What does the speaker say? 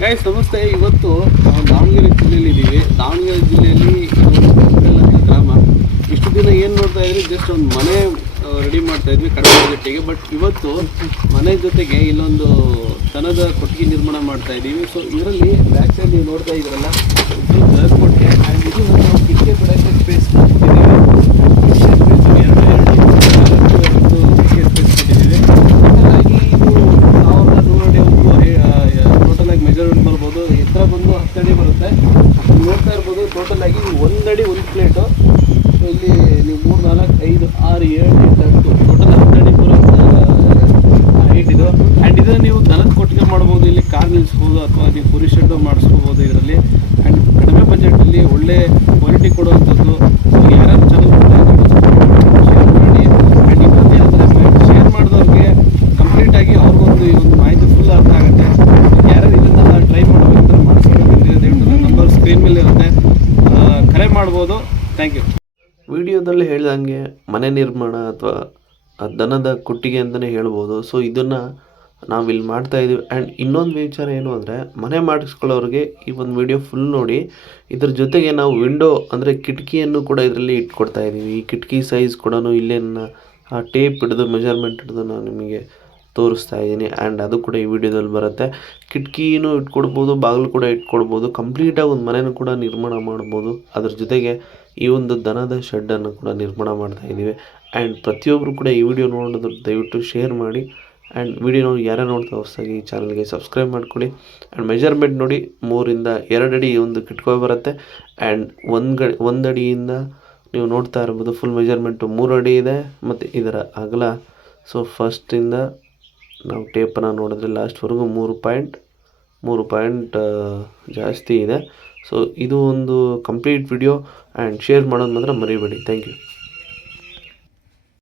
Guys ನಮಸ್ತೆ. ಇವತ್ತು ನಾವು ದಾವಣಗೆರೆ ಜಿಲ್ಲೆಯಲ್ಲಿ ಇದ್ದೀವಿ ದಾವಣಗೆರೆ ಜಿಲ್ಲೆಯಲ್ಲಿ ಗ್ರಾಮ. ಇಷ್ಟು ದಿನ ಏನು ನೋಡ್ತಾ ಇದ್ರಿ? ಜಸ್ಟ್ ಒಂದು ಮನೆ ರೆಡಿ ಮಾಡ್ತಾ ಇದ್ವಿ, ಕಡಿಮೆ ಬಟ್ ಇವತ್ತು ಮನೆ ಜೊತೆಗೆ ಇಲ್ಲೊಂದು ದನದ ಕೊಟ್ಟಿಗೆ ನಿರ್ಮಾಣ ಮಾಡ್ತಾ ಇದ್ದೀವಿ ಸೊ ಇದರಲ್ಲಿ ಬ್ಯಾಕ್ ಸೈಡ್ ನೀವು ನೋಡ್ತಾ ಇದ್ರಲ್ಲ ಇದು ದನದ ಕೊಟ್ಟಿಗೆ ಆ್ಯಂಡ್ ಇದು ನಾವು ಕಿಟಕಿ ಬಿಡೋಕ್ಕೆ ಸ್ಪೇಸ್ ಕೊಟ್ಟಿದ್ದೀವಿ ಎರಡು ಎರಡು ಎರಡು ಕಿಟಕಿ ಸ್ಪೇಸ್ ಕೊಟ್ಟಿದ್ದೀವಿ ಹಾಗಾಗಿ ಇದು ಸಾವಿರದ ನೂರು ಅಡಿವರೆಗೂ ಟೋಟಲ್ ಆಗಿ ಮೆಜರ್ಮೆಂಟ್ ಬರ್ಬೋದು ಎತ್ತರ ಬಂದು ಹತ್ತು ಅಡಿ ಬರುತ್ತೆ ನೀವು ನೋಡ್ತಾ ಇರ್ಬೋದು ಟೋಟಲ್ ಆಗಿ ಒಂದಡಿ ಒಂದು ಪ್ಲೇಟು ಇಲ್ಲಿ ನೀವು ಮೂರು, ನಾಲ್ಕು, ಐದು, ಆರು, ಏಳು, ಎಂಟು, ಹತ್ತು. ಟೋಟಲ್ ಹತ್ತಡಿ ಬರೋ ಹೈಟ್ ಇದು. ಆ್ಯಂಡ್ ಇದನ್ನು ನೀವು ದನದ ಕೊಟ್ಟಿಗೆ ಮಾಡ್ಬೋದು, ಇಲ್ಲಿ ಕಾರ್ ನಿಲ್ಲಿಸ್ಬೋದು ಅಥವಾ ನೀವು ಪುರಿ ಶೆಡ್ ಮಾಡಿಸ್ಕೋಬೋದು ಇದರಲ್ಲಿ. ಆ್ಯಂಡ್ ಕಡಿಮೆ ಬಜೆಟಲ್ಲಿ ಒಳ್ಳೆ ಕ್ವಾಲಿಟಿ ಕೊಡುವಂಥದ್ದು ಯಾರ್ಯಾರು ಚೆನ್ನಾಗಿ ಶೇರ್ ಮಾಡಿ ಆ್ಯಂಡ್ ಇನ್ನೊಂದು ಏನಂದರೆ ಶೇರ್ ಮಾಡಿದವ್ರಿಗೆ ಕಂಪ್ಲೀಟಾಗಿ ಅವ್ರಿಗೊಂದು ಈ ಒಂದು ಮಾಹಿತಿ ಫುಲ್ ಅರ್ಥ ಆಗುತ್ತೆ ಯಾರ್ಯಾರು ಇದನ್ನು ಟ್ರೈ ಮಾಡಬೇಕಂದ್ರೆ ಮಾಡಿಸ್ಬೇಕಂದ್ರೆ ದಯವಿಟ್ಟು ನಂಬರ್ ಸ್ಕ್ರೀನ್ ಮೇಲೆ ಇರುತ್ತೆ ಆ, ಕರೆ ಮಾಡ್ಬೋದು. ಥ್ಯಾಂಕ್ ಯು ವಿಡಿಯೋದಲ್ಲಿ ಹೇಳ್ದಂಗೆ ಮನೆ ನಿರ್ಮಾಣ ಅಥವಾ ದನದ ಕೊಟ್ಟಿಗೆ ಅಂತಲೇ ಹೇಳ್ಬೋದು. ಸೊ ಇದನ್ನು ನಾವಿಲ್ಲಿ ಮಾಡ್ತಾ ಇದ್ದೀವಿ ಆ್ಯಂಡ್ ಇನ್ನೊಂದು ವಿಚಾರ ಏನು ಅಂದರೆ, ಮನೆ ಮಾಡಿಸ್ಕೊಳ್ಳೋರಿಗೆ ಈ ಒಂದು ವಿಡಿಯೋ ಫುಲ್ ನೋಡಿ, ಇದ್ರ ಜೊತೆಗೆ ನಾವು ವಿಂಡೋ ಅಂದರೆ ಕಿಟಕಿಯನ್ನು ಕೂಡ ಇದರಲ್ಲಿ ಇಟ್ಕೊಡ್ತಾ ಇದ್ದೀವಿ ಈ ಕಿಟಕಿ ಸೈಜ್ ಕೂಡ ಇಲ್ಲೇನ ಆ ಟೇಪ್ ಹಿಡಿದು ಮೆಜರ್ಮೆಂಟ್ ಹಿಡಿದು ನಾನು ನಿಮಗೆ ತೋರಿಸ್ತಾ ಇದ್ದೀನಿ. ಆ್ಯಂಡ್ ಅದು ಕೂಡ ಈ ವಿಡಿಯೋದಲ್ಲಿ ಬರುತ್ತೆ. ಕಿಟಕಿನೂ ಇಟ್ಕೊಡ್ಬೋದು, ಬಾಗಿಲು ಕೂಡ ಇಟ್ಕೊಡ್ಬೋದು. ಕಂಪ್ಲೀಟಾಗಿ ಒಂದು ಮನೆಯೂ ಕೂಡ ನಿರ್ಮಾಣ ಮಾಡ್ಬೋದು. ಅದ್ರ ಜೊತೆಗೆ ಈ ಒಂದು ದನದ ಶೆಡ್ಡನ್ನು ಕೂಡ ನಿರ್ಮಾಣ ಮಾಡ್ತಾ ಇದ್ದೀವಿ. ಆ್ಯಂಡ್ ಪ್ರತಿಯೊಬ್ಬರು ಕೂಡ ಈ ವಿಡಿಯೋ ನೋಡೋದು ದಯವಿಟ್ಟು ಶೇರ್ ಮಾಡಿ. ಆ್ಯಂಡ್ ವಿಡಿಯೋ ನೋಡಿ ಯಾರ್ಯಾರು ನೋಡ್ತಾ ಹೊಸದಾಗಿ ಈ ಚಾನಲ್ಗೆ ಸಬ್ಸ್ಕ್ರೈಬ್ ಮಾಡ್ಕೊಳ್ಳಿ. ಆ್ಯಂಡ್ ಮೆಜರ್ಮೆಂಟ್ ನೋಡಿ ಮೂರಿಂದ ಎರಡು ಅಡಿ ಒಂದು ಕಿಟ್ಕೋ ಬರುತ್ತೆ. ಆ್ಯಂಡ್ ಒಂದು ಗಡಿ, ಒಂದು ನೀವು ನೋಡ್ತಾ ಇರ್ಬೋದು ಫುಲ್ ಮೆಜರ್ಮೆಂಟು ಮೂರು ಅಡಿ ಇದೆ. ಮತ್ತು ಇದರ ಅಗಲ ಸೊ ಫಸ್ಟಿಂದ ನಾವು ಟೇಪನ್ನು ನೋಡಿದ್ರೆ ಲಾಸ್ಟ್ವರೆಗೂ ಮೂರು ಪಾಯಿಂಟ್ ಮೂರು ಪಾಯಿಂಟ್ ಜಾಸ್ತಿ ಇದೆ. ಸೊ ಇದು ಒಂದು ಕಂಪ್ಲೀಟ್ ವಿಡಿಯೋ ಆ್ಯಂಡ್ ಶೇರ್ ಮಾಡೋದು ಮಾತ್ರ ಮರಿಬೇಡಿ. Thank you